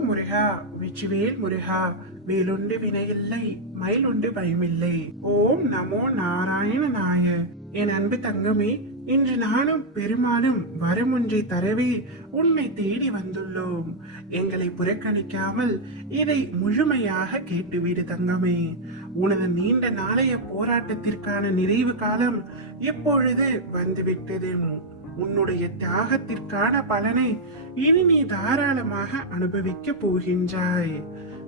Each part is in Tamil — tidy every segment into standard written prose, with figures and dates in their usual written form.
ஓம் முருகா வெற்றிவேல் முருகா. வேலுண்டு வினையில்லை, மயிலுண்டு பயமில்லை. ஓம் நமோ நாராயணனாய. என் அன்பு தங்கமே, இன்று நானும் பெருமாளும் வரமொன்றை தரவே உன்னை தேடி வந்துள்ளோம். எங்களை புறக்கணிக்காமல் இதை முழுமையாக கேட்டுவிடு தங்கமே. உனது நீண்ட நாளைய போராட்டத்திற்கான நிறைவு காலம் இப்பொழுது வந்துவிட்டது. உன்னுடைய தியாகத்திற்கான பலனை இனி நீ தாராளமாக அனுபவிக்க போகின்றாய்.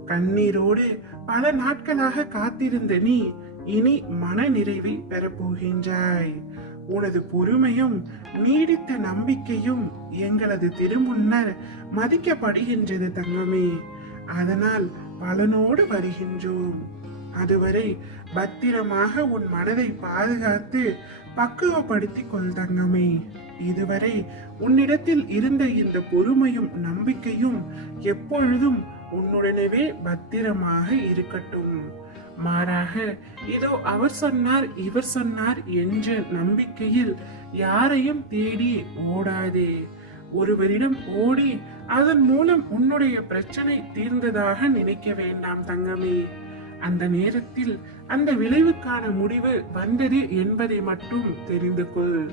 கண்ணீரோடு பல நாட்களாக காத்திருந்த நீ இனி மன நிறைவை பெறப்போகின்றாய். உனது பொறுமையும் நீடித்த நம்பிக்கையும் எங்களது திருமுன்னர் மதிக்கப்படுகின்றது தங்கமே. அதனால் பலனோடு வருகின்றோம். அதுவரை பத்திரமாக உன் மனதை பாதுகாத்து பக்குவப்படுத்திக் கொள் தங்கமே. இதுவரை உன்னிடத்தில் இருந்த இந்த பொறுமையும் நம்பிக்கையும் எப்பொழுதும் உன்னுடனே பத்திரமாக இருக்கட்டும். மாறாக இதோ அவர் சொன்னார் இவர் சொன்னார் என்ற நம்பிக்கையில் யாரையும் தேடி ஓடாதே. ஒருவரிடம் ஓடி அதன் மூலம் உன்னுடைய பிரச்சனை தீர்ந்ததாக நினைக்க வேண்டாம் தங்கமே. அந்த நேரத்தில் அந்த விளைவுக்கான முடிவு வந்தது என்பதை மட்டும் தெரிந்து கொள்.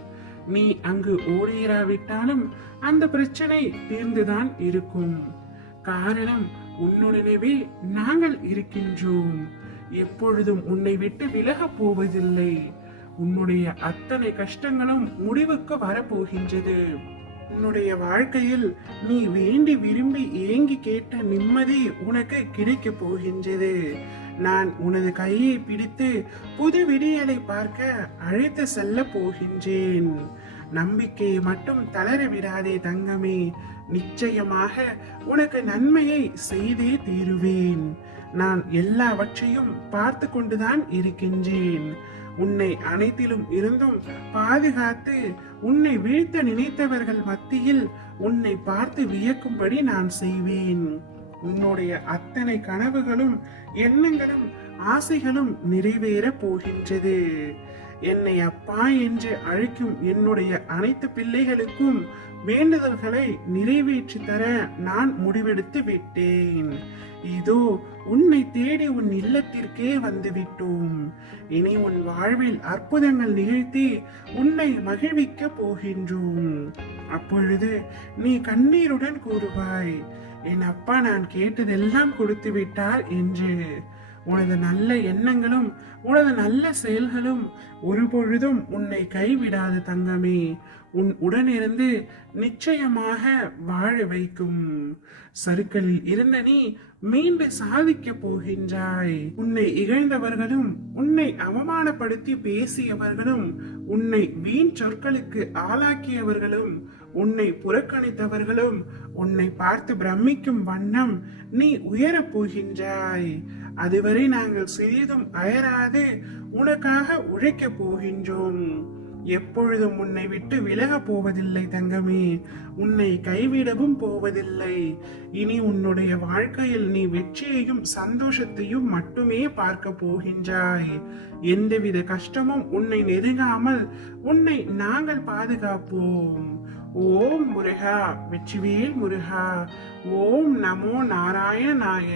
நீ அங்கு ஓடிராவிட்டாலும் அந்த பிரச்சனை தீர்ந்துதான் இருக்கும். காரணம், உன்னுடனே நாங்கள் இருக்கின்றோம். எப்பொழுதும் உன்னை விட்டு விலக போவதில்லை. உன்னுடைய அத்தனை கஷ்டங்களும் முடிவுக்கு வரப்போகின்றது. உன்னுடைய வாழ்க்கையில் நீ வேண்டி விரும்பி ஏங்கி கேட்ட நிம்மதி உனக்கு கிடைக்க போகின்றது. நான் உனது கையை பிடித்து புது விடியலை பார்க்க அழைத்து செல்ல போகின்றேன். நம்பிக்கையை மட்டும் தளர விடாதே தங்கமே. நிச்சயமாக உனக்கு நன்மையை செய்தே தீருவேன். நான் எல்லாவற்றையும் பார்த்து கொண்டுதான் இருக்கின்றேன். உன்னை அனைத்திலும் இருந்தும் பாதுகாத்து உன்னை வீழ்த்த நினைத்தவர்கள் மத்தியில் உன்னை பார்த்து வியக்கும்படி நான் செய்வேன். உன்னுடைய அத்தனை கனவுகளும் எண்ணங்களும் ஆசைகளும் நிறைவேற போகின்றது. என்னை அப்பா என்று அழைக்கும் என்னுடைய அனைத்து பிள்ளைகளுக்கும் வேண்டுதல்களை நிறைவேற்றி தர நான் முடிவெடுத்து விட்டேன். இதோ உன்னை தேடி உன் இல்லத்திற்கே வந்து விட்டோம். இனி உன் வாழ்வில் அற்புதங்கள் நிகழ்த்தி உன்னை மகிழ்விக்க போகின்றோம். அப்பொழுது நீ கண்ணீருடன் கூறுவாய், என் அப்பா நான் கேட்டதெல்லாம் கொடுத்து விட்டார் என்று. உனது நல்ல எண்ணங்களும் உனது நல்ல செயல்களும் ஒரு பொழுதும் உன்னை கைவிடாது தங்கமே. உன் உடனிருந்து நிச்சயமாக வாழ வைக்கும். சறுக்கலில் இருந்த நீ மீண்டு சாதிக்க போகின்றாய். உன்னை இகழ்ந்தவர்களும் உன்னை அவமானப்படுத்தி பேசியவர்களும் உன்னை வீண் சொற்களுக்கு ஆளாக்கியவர்களும் உன்னை புறக்கணித்தவர்களும் உன்னை பார்த்து பிரமிக்கும் வண்ணம் நீ உயரப் போகின்றாய். அதுவரை நாங்கள் சிறிதும் அயராது உனக்காக உழைக்க போகின்றோம். எப்பொழுதும் உன்னை விட்டு விலக போவதில்லை தங்கமே. உன்னை கைவிடவும் போவதில்லை. இனி உன்னுடைய வாழ்க்கையில் நீ வெற்றியையும் சந்தோஷத்தையும் மட்டுமே பார்க்க போகின்றாய். எந்தவித கஷ்டமும் உன்னை நெருங்காமல் உன்னை நாங்கள் பாதுகாப்போம். ஓம் முருகா வெற்றிவேல் முருகா. ஓம் நமோ நாராயணாய.